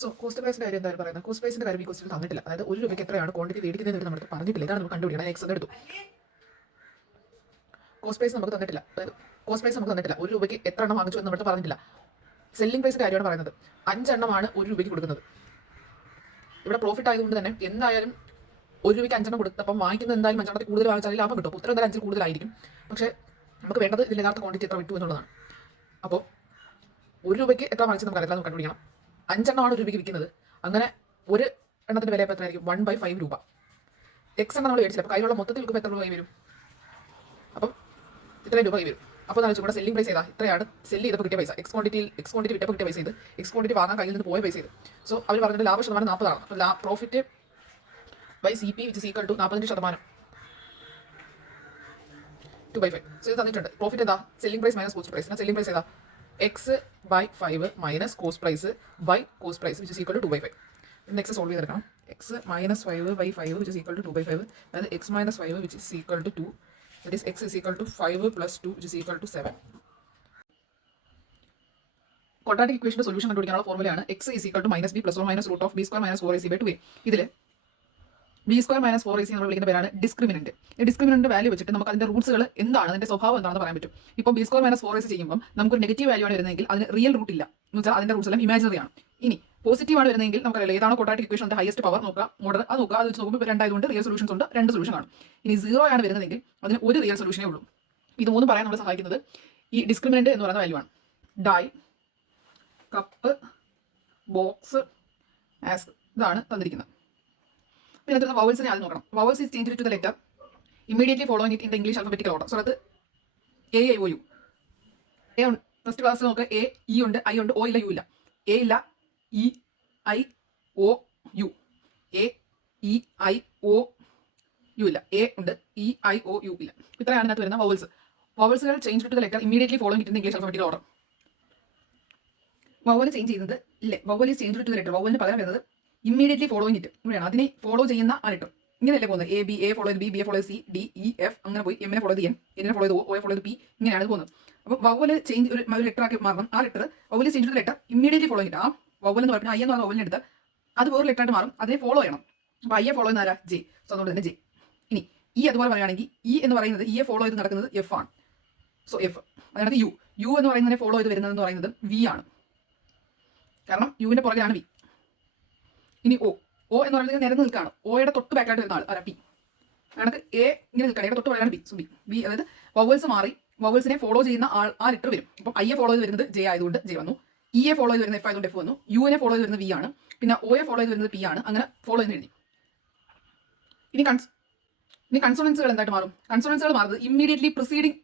So cost പ്രൈസിന്റെ കാര്യം എന്തായാലും പറയുന്നത് കോസ്റ്റ് പ്രൈസിന്റെ കാര്യം ഈ ക്വസ്റ്റിൽ തന്നിട്ടില്ല. അതായത് ഒരു രൂപയ്ക്ക് എത്രയാണ് ക്വാണ്ടിറ്റി മേടിക്കുന്നത് നമ്മൾ പറഞ്ഞിട്ടില്ല. ഇതാണ് നമുക്ക് കണ്ടുപിടിക്കണം. എക്സ് എന്ന് എടുത്തു. കോസ്റ്റ് പ്രൈസ് നമുക്ക് തന്നിട്ടില്ല. അതായത് കോസ്റ്റ് പ്രൈസ് നമുക്ക് തന്നിട്ടില്ല. ഒരു രൂപയ്ക്ക് എത്ര എണ്ണം വാങ്ങിച്ചു എന്ന് നമ്മൾ പറഞ്ഞിട്ടില്ല. സെല്ലിംഗ് പ്രൈസ് കാര്യമാണ് പറയുന്നത്. 5 എണ്ണമാണ് ഒരു രൂപയ്ക്ക് കൊടുക്കുന്നത്. ഇവിടെ പ്രോഫിറ്റ് ആയതുകൊണ്ട് തന്നെ എന്തായാലും ഒരു രൂപയ്ക്ക് 5 എണ്ണം കൊടുത്തപ്പം വാങ്ങിക്കുന്നത് എന്തായാലും 5 എണ്ണത്തിൽ കൂടുതൽ വാങ്ങിച്ചാൽ ലാഭം കിട്ടും. ഉത്തരം എന്തായാലും 5 കൂടുതലായിരിക്കും. പക്ഷേ നമുക്ക് വേണ്ടത് ഇതിൽ യഥാർത്ഥ ക്വാണ്ടിറ്റി എത്ര വിട്ടു എന്നുള്ളതാണ്. അപ്പോൾ ഒരു രൂപയ്ക്ക് എത്ര വാങ്ങിച്ചത് നമുക്ക് അറിയില്ല. നമുക്ക് കണ്ടുപിടിക്കണം. 5 എണ്ണമാണ് ഒരു രൂപയ്ക്ക് വിൽക്കുന്നത്. അങ്ങനെ ഒരു എണ്ണത്തിന്റെ വില എത്ര ആയിരിക്കും? 1/5 രൂപ. എക്സ് എണ്ണം നമ്മൾ മേടിച്ചില്ല. അപ്പോൾ കയ്യിലുള്ള മൊത്തത്തിൽ വിൽക്കുമ്പോൾ എത്ര രൂപ വരും? അപ്പം ഇത്രയും രൂപ വരും. അപ്പോൾ നമ്മൾ ഇവിടെ സെല്ലിംഗ് പ്രൈസ് ചെയ്താൽ ഇത്രയാണ് സെല്ല് ചെയ്തപ്പോൾ കിട്ടിയ പൈസ. എക്സ് ക്വാണ്ടിറ്റി വിറ്റപ്പോൾ കിട്ടിയ പൈസ ഇത്. എക്സ് ക്വാണ്ടിറ്റി വാങ്ങാൻ കയ്യിൽ നിന്ന് പോയ പൈസ ഇത്. സോ അവർ പറഞ്ഞത് ലാഭ ശതമാനം 40 ആണ്. അപ്പോൾ profit by CP which equal to 45% 2/5. So ഇത് തന്നിട്ടുണ്ട്. പ്രോഫിറ്റ് എന്താ? Selling price minus cost price. Selling price ഏതാ? x/5 minus cost price by cost price which equal to 2/5. Next solve ചെയ്തെടുക്കണം. x-5/5 which equal to 2/5. അതായത് x-5 which is equal to 2. That is x is equal to 5 plus 2 which is equal to 7. Quadratic ഇക്വേഷന്റെ solution കണ്ടുപിടിക്കാനുള്ള ഫോർമുലയാണ് x is equal to -b plus or minus root of b square minus 4ac by 2a. ഇതിൽ b square minus 4ac നമ്മൾ വിളിക്കുന്ന പേരാണ് discriminant. ഈ discriminant value വെച്ചിട്ട് നമുക്ക് അതിന്റെ റൂട്ട്സുകൾ എന്താണ്, അതിന്റെ സ്വഭാവം എന്താണെന്ന് പറയാൻ പറ്റും. ഇപ്പോൾ b square minus 4ac ചെയ്യുമ്പോൾ നമുക്കൊരു നെഗറ്റീവ് വാല്യൂ ആണ് വരുന്നതെങ്കിൽ അതിന് റിയൽ റൂട്ട് ഇല്ല എന്ന് വെച്ചാൽ അതിന്റെ റൂട്ട്സ് എല്ലാം ഇമാജിനറി ആണ്. ഇനി പോസിറ്റീവ് ആണ് വരുന്നതെങ്കിൽ നമുക്കറിയാം ഏതാണ് ക്വാഡ്രാറ്റിക് ഇക്വേഷന്റെ ഹയസ്റ്റ് പവർ നോക്കുക, ഓർഡർ അത് നോക്കുക. അത് വെച്ച് നോക്കുമ്പോൾ 2 ആയതുകൊണ്ട് റിയൽ സൊല്യൂഷൻസ് ഉണ്ട്, 2 സൊല്യൂഷൻ കാണും. ഇനി 0 ആണ് വരുന്നതെങ്കിൽ അതിന് ഒരു റിയൽ സൊല്യൂഷനേ ഉള്ളൂ. ഇത് മൂന്നും പറയാൻ നമ്മളെ സഹായിക്കുന്നത് ഈ ഡിസ്ക്രിമിനന്റ് എന്ന് പറയുന്ന വാല്യൂ ആണ്. ഡൈ, കപ്പ്, ബോക്സ്, ആസ് ഇതാണ് തന്നിരിക്കുന്നത്. പിന്നെ അതിൽ വവൽസിനെ ആദ്യം നോക്കണം. Vowels is change to the letter immediately following it in the English alphabetical order. So അത് AIOU. എ ഉണ്ട്. ഫസ്റ്റ് ക്ലാസ്സിൽ നമുക്ക് AE ഉണ്ട്, I ഉണ്ട്, O ഇല്ല, U ഇല്ല. A ഇല്ല, EIOU. AEIOU ഇല്ല. A ഉണ്ട്, EIOU ഇല്ല. ഇത്രയാണ് ഇതിനകത്ത് വരുന്ന വവൽസ്. വവൽസുകൾ change to the letter immediately following it in the English alphabetical order. Vowel change ചെയ്യുന്നത് ഇല്ലേ, vowel is change to the letter. വവലിന് പകരം വരുന്നത് ഇമ്മീഡിയറ്റ്ലി ഫോളോയിങ് ഇറ്റ്. ഇവിടെയാണ് അതിനെ ഫോളോ ചെയ്യുന്ന ആ ലെറ്റർ. ഇങ്ങനെയല്ലേ പോകുന്നത്. A ഫോളോ ചെയ്ത് B ഫോളോ ചെയ്ത് C D E F അങ്ങനെ പോയി. M ഫോളോ ചെയ്ത് N ഫോളോ ചെയ്ത് O ഫോളോ ചെയ്ത് P ഇങ്ങനെയാണ് പോകുന്നത്. അപ്പോൾ വവൽ ചേഞ്ച് ഒരു ലെറ്റർ ആക്കി മാറണം. ആ letter vowel change to the letter immediately follow ചെയ്തിട്ട് ആ വവൽ എന്ന് പറഞ്ഞാൽ I എന്ന് പറഞ്ഞ വവലിനെ എടുത്ത് അത് വേറെ ലെറ്റർ ആയിട്ട് മാറും. അതിനെ ഫോളോ ചെയ്യണം. അപ്പോൾ I ഫോളോ ചെയ്യുന്ന ആരാ? J. സോ അതുകൊണ്ട് തന്നെ J. ഇനി E അതുപോലെ പറയുകയാണെങ്കിൽ E എന്ന് പറയുന്നത് E ഫോളോ ചെയ്ത് നടക്കുന്നത് F ആണ്. So F. അതിനകത്ത് U എന്ന് പറയുന്നതിനെ ഫോളോ ചെയ്ത് വരുന്നതെന്ന് പറയുന്നത് V ആണ്. കാരണം യുവിന്റെ പുറകെയാണ് V. ഇനി O എന്ന് പറയുന്നത് നിരന്ന് നിൽക്കുകയാണ്. ഓയുടെ തൊട്ട് ബാക്കിലായിട്ട് വരുന്ന ആൾ ആരാ? P. അതിനകത്ത് A ഇങ്ങനെ നിൽക്കുകയാണ്. ഇവിടെ തൊട്ട് പുറകെയാണ് B. സോ B അതായത് വവൽസ് മാറി വവൽസിനെ ഫോളോ ചെയ്യുന്ന ആൾ ആ ലെറ്റർ വരും. അപ്പം I ഫോളോ ചെയ്ത് വരുന്നത് J ആയതുകൊണ്ട് J വന്നു. E ഫോളോ ചെയ്ത് വരുന്ന F ആയതുകൊണ്ട് F വന്നു. U ഫോളോ ചെയ്ത് വരുന്നത് V ആണ്. പിന്നെ O ഫോളോ ചെയ്ത് വരുന്നത് P ആണ്. അങ്ങനെ ഫോളോ ചെയ്ത് എഴുതി. ഇനി കൺസോണൻസുകൾ എന്തായിട്ട് മാറും? കൺസോണൻസുകൾ മാറുന്നത് immediately preceding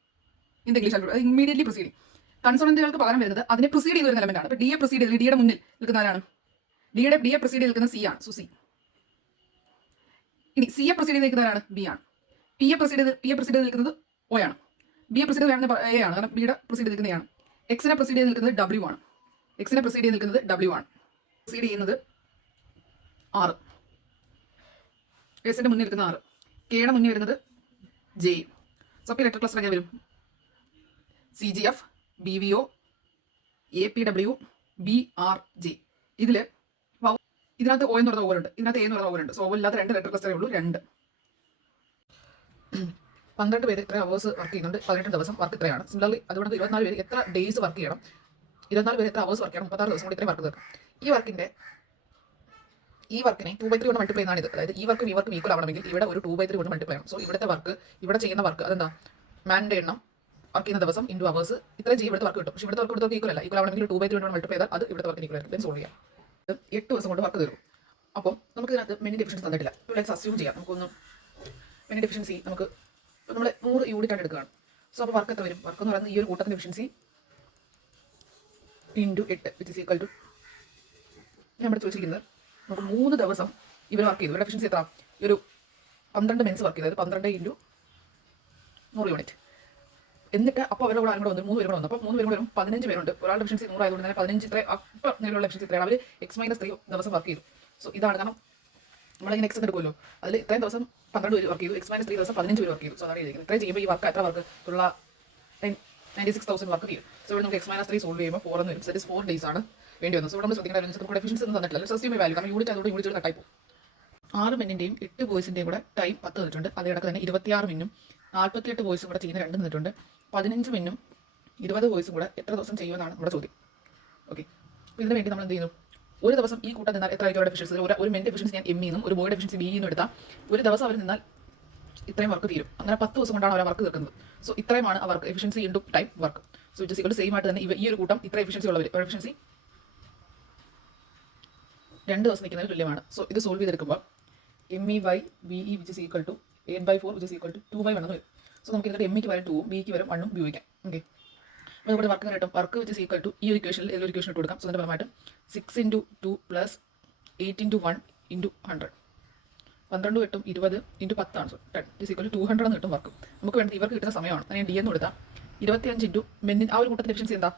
in the English alphabet. Immediately preceding. കൺസോണന്റുകൾക്ക് പകരം വരുന്നത് അതിനെ പ്രിസീഡ് ചെയ്ത് വരുന്ന എലമെന്റ് ആണ്. അപ്പോൾ ഡിയെ പ്രിസീഡ് ചെയ്ത് ഡിയുടെ മുന്നിൽ നിൽക്കുന്ന ആരാണ്? ഡിയെ പ്രിസീഡ് ചെയ്ത് നിൽക്കുന്ന C ആണ്. So C. ഇനി സിയെ പ്രിസീഡ് ചെയ്ത് നിൽക്കുന്ന ആരാണ്? B ആണ്. പിയെ പ്രിസീഡ് ചെയ്ത് നിൽക്കുന്നത് O ആണ്. ബിയെ പ്രിസീഡ് ചെയ്ത് A ആണ്. കാരണം ബിയുടെ പ്രിസീഡ് ചെയ്ത് നിൽക്കുന്ന A ആണ്. എക്സിനെ പ്രിസീഡ് ചെയ്ത് നിൽക്കുന്നത് W ആണ്. പ്രിസീഡ് ചെയ്യുന്നത് പ്രിസീഡ് ചെയ്യുന്നത് R. എസിന്റെ മുന്നിൽ നിൽക്കുന്ന R. കെയുടെ മുന്നിൽ വരുന്നത് J. സോ അപ്പോൾ ലെറ്റർ ക്ലസ്റ്റർ എങ്ങനെ വരും? CGF, BVO, APW, BRJ. ഇതിനകത്ത് O എന്ന് പറയുന്ന ഓവലുണ്ട്, ഇതിനകത്ത് A എന്ന് പറയുന്ന ഓവലുണ്ട്. സോ ഓവലില്ലാത്ത 2 ലെറ്റർ ക്ലസ്റ്ററേ ഉള്ളൂ. 2. 12 പേര് ഇത്ര അവേഴ്സ് വർക്ക് ചെയ്യുന്നുണ്ട്. 18 ദിവസം വർക്ക് ഇത്രയാണ്. സിമിലർലി അതുകൊണ്ട് 24 പേര് എത്ര ഡേയ്സ് വർക്ക് ചെയ്യണം? 24 പേര് എത്ര അവേഴ്സ് വർക്ക് ചെയ്യണം? 36 ദിവസം കൊണ്ട് ഇത്രയും വർക്ക് തീർക്കും. ഈ വർക്കിനെ 2/3 കൊണ്ട് മൾട്ടിപ്ലൈ ചെയ്യുന്നതാണ് ഇത്. അതായത് ഈ വർക്കും ഈക്വൽ ആവണമെങ്കിൽ ഇവിടെ ഒരു 2/3 കൊണ്ട് മൾട്ടിപ്ലൈ ചെയ്യണം. സോ ഇവിടുത്തെ വർക്ക്, ഇവിടെ ചെയ്യുന്ന വർക്ക് അതെന്താ? മാൻ്റെ എണ്ണം, വർക്ക് ചെയ്യുന്ന ദിവസം ഇൻറ്റു അവേഴ്സ്, ഇത്രയും ചെയ്യും ഇവിടുത്തെ വർക്ക് കിട്ടും. പക്ഷേ ഇവിടുത്തെ വർക്ക് ഈക്വൽ അല്ല. ഈക്വൽ ആവണമെങ്കിൽ 2/3 കൊണ്ട് മൾട്ടിപ്ലൈ ചെയ്താൽ അത് ഇവിടുത്തെ വർക്കിന് ഈക്വൽ ആയിരിക്കും. സോൾവ് ചെയ്യാം. 8 ദിവസം കൊണ്ട് വർക്ക് തീർക്കും. അപ്പോൾ നമുക്ക് ഇതിനകത്ത് മെനി ഡെഫിഷ്യൻസി തന്നിട്ടില്ല. ലെറ്റ്സ് അസ്യൂം ചെയ്യാം. നമുക്കൊന്ന് മെനി ഡെഫിഷ്യൻസി നമ്മൾ 100 യൂണിറ്റ് ആയിട്ട് എടുക്കുകയാണ്. സോ അപ്പോൾ വർക്ക് എത്ര വരും? വർക്ക് എന്ന് പറയുന്നത് ഈ ഒരു കൂട്ടത്തിൻ്റെ deficiency into 8 which is equal to ഞാൻ ഇവിടെ ചോദിച്ചിരിക്കുന്നത് നമുക്ക് 3 ദിവസം ഇവർ വർക്ക് ചെയ്തു. ഇവരുടെ ഡെഫിഷ്യൻസി എത്ര? ഈ ഒരു 12 മെൻസ് വർക്ക് ചെയ്തത് 12 ഇൻറ്റു 100 യൂണിറ്റ്. എന്നിട്ട് അപ്പോൾ അവരുടെ കൂടെ ആരും കൂടെ വന്നു, 3 പേരും കൂടെ വന്നു. അപ്പോൾ 3 പേരും കൂടെ 15 പേരുണ്ട്. ഒരാളുടെ ഡെഫിഷ്യൻസി 100 ആയതുകൊണ്ട് തന്നെ 15 ഇത്ര അപ്പം നിലവിലുള്ള ഡെഫിഷ്യൻസി ഇത്രയാണ്. അവർ X-3 ദിവസം വർക്ക് ചെയ്തു. സോ ഇതാണ്. കാരണം നമ്മളിങ്ങനെ X എടുക്കുമല്ലോ, അതിൽ ഇത്രയും ദിവസം 12 പേര് വർക്ക് ചെയ്തു, X-3 ദിവസം 15 പേര് വർക്ക് ചെയ്തു. സോ അതാണ് എഴുതിയിരിക്കുന്നത്. ഇത്രയും ചെയ്യുമ്പോൾ ഈ വർക്ക് എത്ര വർക്ക് ഉള്ള 96,000 വർക്ക് ചെയ്യും. സോ ഇവിടെ നമുക്ക് X-3 സോൾവ് ചെയ്യുമ്പോൾ 4 എന്ന് വരും. ദാറ്റ് ഈസ് 4 ഡേയ്സ് ആണ്. വേണ്ടി വന്നു. സോ നമ്മൾ ശ്രദ്ധിക്കേണ്ട നമുക്ക് ഡെഫിഷ്യൻസി ഒന്നും തന്നിട്ടില്ല. സസ്റ്റ്യൂമേ വാല്യൂ, കാരണം യൂണിറ്റ് അതുകൊണ്ട് യൂണിറ്റുകൾ കട്ടായി പോകും. 6 മെന്നിൻ്റെയും 8 ബോയ്സിൻ്റെയും കൂടെ ടൈം 10 തന്നിട്ടുണ്ട്. അതേ കണക്ക് തന്നെ 26 മിന്നും 48 ബോയ്സും കൂടെ ചെയ്യുന്ന 2 തന്നിട്ടുണ്ട്. 15 മിന്നും 20 ബോയ്സും കൂടെ എത്ര ദിവസം ചെയ്യുമെന്നാണ് നമ്മുടെ ചോദ്യം. ഓക്കെ, അപ്പോൾ ഇതിന് വേണ്ടി നമ്മൾ എന്ത് ചെയ്യുന്നു? ഒരു ദിവസം ഈ കൂട്ടം നിന്നാൽ എത്ര ആയിരിക്കും ഡെഫിഷ്യൻസി? ഒരു മെൻ ഡെഫിഷ്യൻസി ഞാൻ എം എന്നും ഒരു ബോയ് ഡെഫിഷ്യൻസി ബി എന്നും എടുത്താൽ ഒരു ദിവസം അവർ നിന്നാൽ ഇത്രയും വർക്ക് തീരും. അങ്ങനെ 10 ദിവസം കൊണ്ടാണ് അവർ വർക്ക് തീർക്കുന്നത്. സോ ഇത്രയുമാണ് ആ work efficiency into time work. So it is equal to same ആയിട്ട് തന്നെ ഈ ഒരു കൂട്ടം ഇത്ര എഫിഷ്യൻസി ഉള്ളവർ എഫിഷ്യൻസി 2 ദിവസം നിൽക്കുന്നതിന് തുല്യമാണ്. സോ ഇത് സോൾവ് ചെയ്തെടുക്കുമ്പോൾ ME/BE which is equal to 8/4 which is equal to 2/1 എന്ന് വരും. സോ നമുക്ക് ഇതിൻ്റെ എമ്മിക്ക് വരും 2ഉം ബിക്ക് വരും 1ഉം ഉപയോഗിക്കാം. ഓക്കെ, അപ്പോൾ ഇവിടെ വർക്ക് കിട്ടും. Work which is equal to ഈ ഒരു ഇക്വേഷനിൽ ഏതൊരു ഇക്വേഷൻ ഇട്ട് കൊടുക്കാം. സോ അതിൻ്റെ ഫലമായിട്ട് 6 × 2 + 8 × 1 × 100 12 8 20 × 10 ആണ്. സോ 10 ഇസ് ഈക്വൽ ടു 200 എന്ന് കിട്ടും വർക്ക്. നമുക്ക് വേണ്ടത് ഇവർക്ക് കിട്ടുന്ന സമയമാണ്. അങ്ങനെ ഡി എന്ന് കൊടുത്താൽ 25 × മെന്നിൻ ആ ഒരു കൂട്ടത്തിൻ്റെ എഫിഷ്യൻസി എന്താ?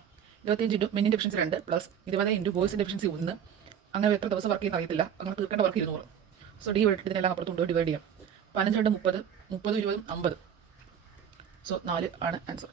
25 × മെന്നിൻ്റെ എഫിഷ്യൻസി 2 + 20 × ബോയ്സിൻ്റെ എഫിഷ്യൻസി 1. അങ്ങനെ എത്ര ദിവസം വർക്ക് ചെയ്യുന്ന അറിയത്തില്ല. അങ്ങനെ തീർക്കേണ്ട വർക്ക് 200. സോ ഡി ഇതിനെല്ലാം അപ്പുറത്ത് കൊണ്ട് ഡിവൈഡ് ചെയ്യാം. 15 × 30 30 20 50. സോ 4 ആണ് ആൻസർ.